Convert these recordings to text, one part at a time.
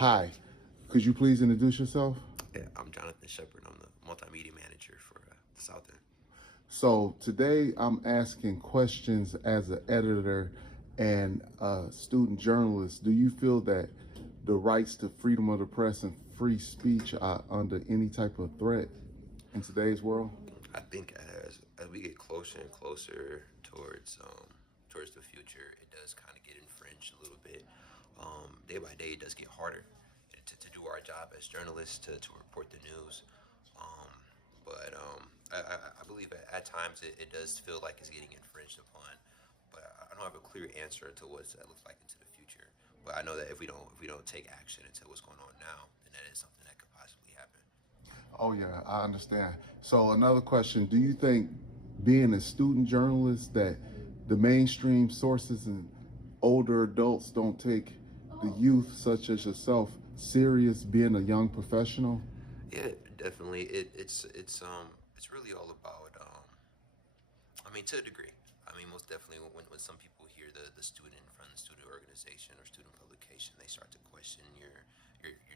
Hi, could you please introduce yourself? Yeah, I'm Jonathan Shepard. I'm the multimedia manager for the South End. So today I'm asking questions as an editor and a student journalist. Do you feel that the rights to freedom of the press and free speech are under any type of threat in today's world? I think as we get closer and closer towards the future, it does kind of get infringed a little bit. Day by day, it does get harder to do our job as journalists to report the news. Um, but I believe at times it does feel like it's getting infringed upon. But I don't have a clear answer to what that looks like into the future. But I know that if we don't take action into what's going on now, then that is something that could possibly happen. Oh yeah, I understand. So another question, do you think being a student journalist that the mainstream sources and older adults don't take the youth such as yourself serious being a young professional? Yeah, definitely. It's really all about. I mean, to a degree. I mean, most definitely. When some people hear the student from the student organization or student publication, they start to question your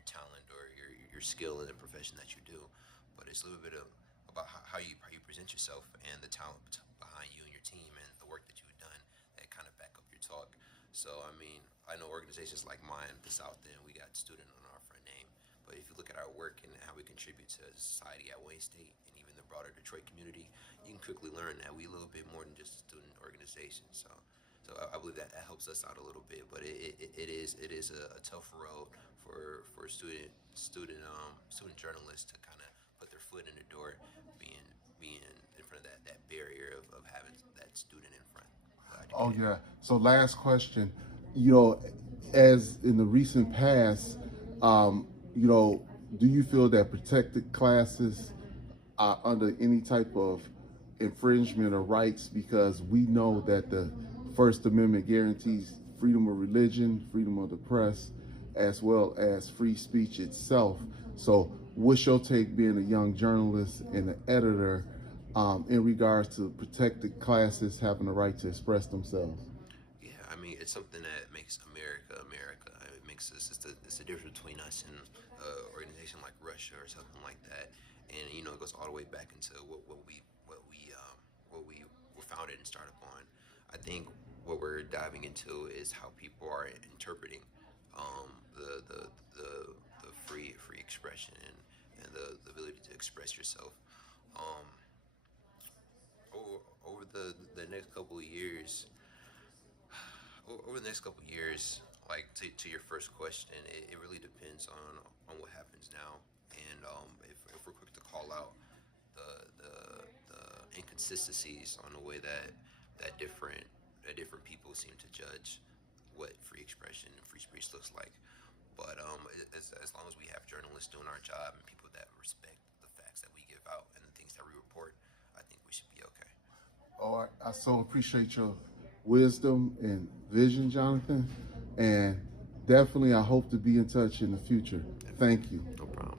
talent or your skill in the profession that you do. But it's a little bit of about how you present yourself and the talent behind you and your team and the work that you've done that kind of back up your talk. So I mean, I know organizations like mine, the South End, we got student on our front name. But if you look at our work and how we contribute to society at Wayne State and even the broader Detroit community, you can quickly learn that we a little bit more than just a student organization. So I believe that helps us out a little bit. But it is a tough road for student journalists to kind of put their foot in the door, being in front of that barrier of having that student in front. Oh yeah. So last question, you know, as in the recent past, um, do you feel that protected classes are under any type of infringement of rights? Because we know that the First Amendment guarantees freedom of religion, freedom of the press, as well as free speech itself. So what's your take being a young journalist and an editor in regards to protected classes having the right to express themselves? Yeah, I mean, it's something that makes America America. It makes us. It's the difference between us and an organization like Russia or something like that. And it goes all the way back into what we were founded and started upon. I think what we're diving into is how people are interpreting the free expression and the ability to express yourself. Um, over the next couple of years, over the next couple of years, like to your first question, it really depends on what happens now, and if we're quick to call out the inconsistencies on the way that different people seem to judge what free expression and free speech looks like. But as long as we have journalists doing our job and people that respect the facts that we give out and the things that we report, I think we should be okay. Oh, I so appreciate your wisdom and vision, Jonathan. And definitely, I hope to be in touch in the future. Thank you. No problem.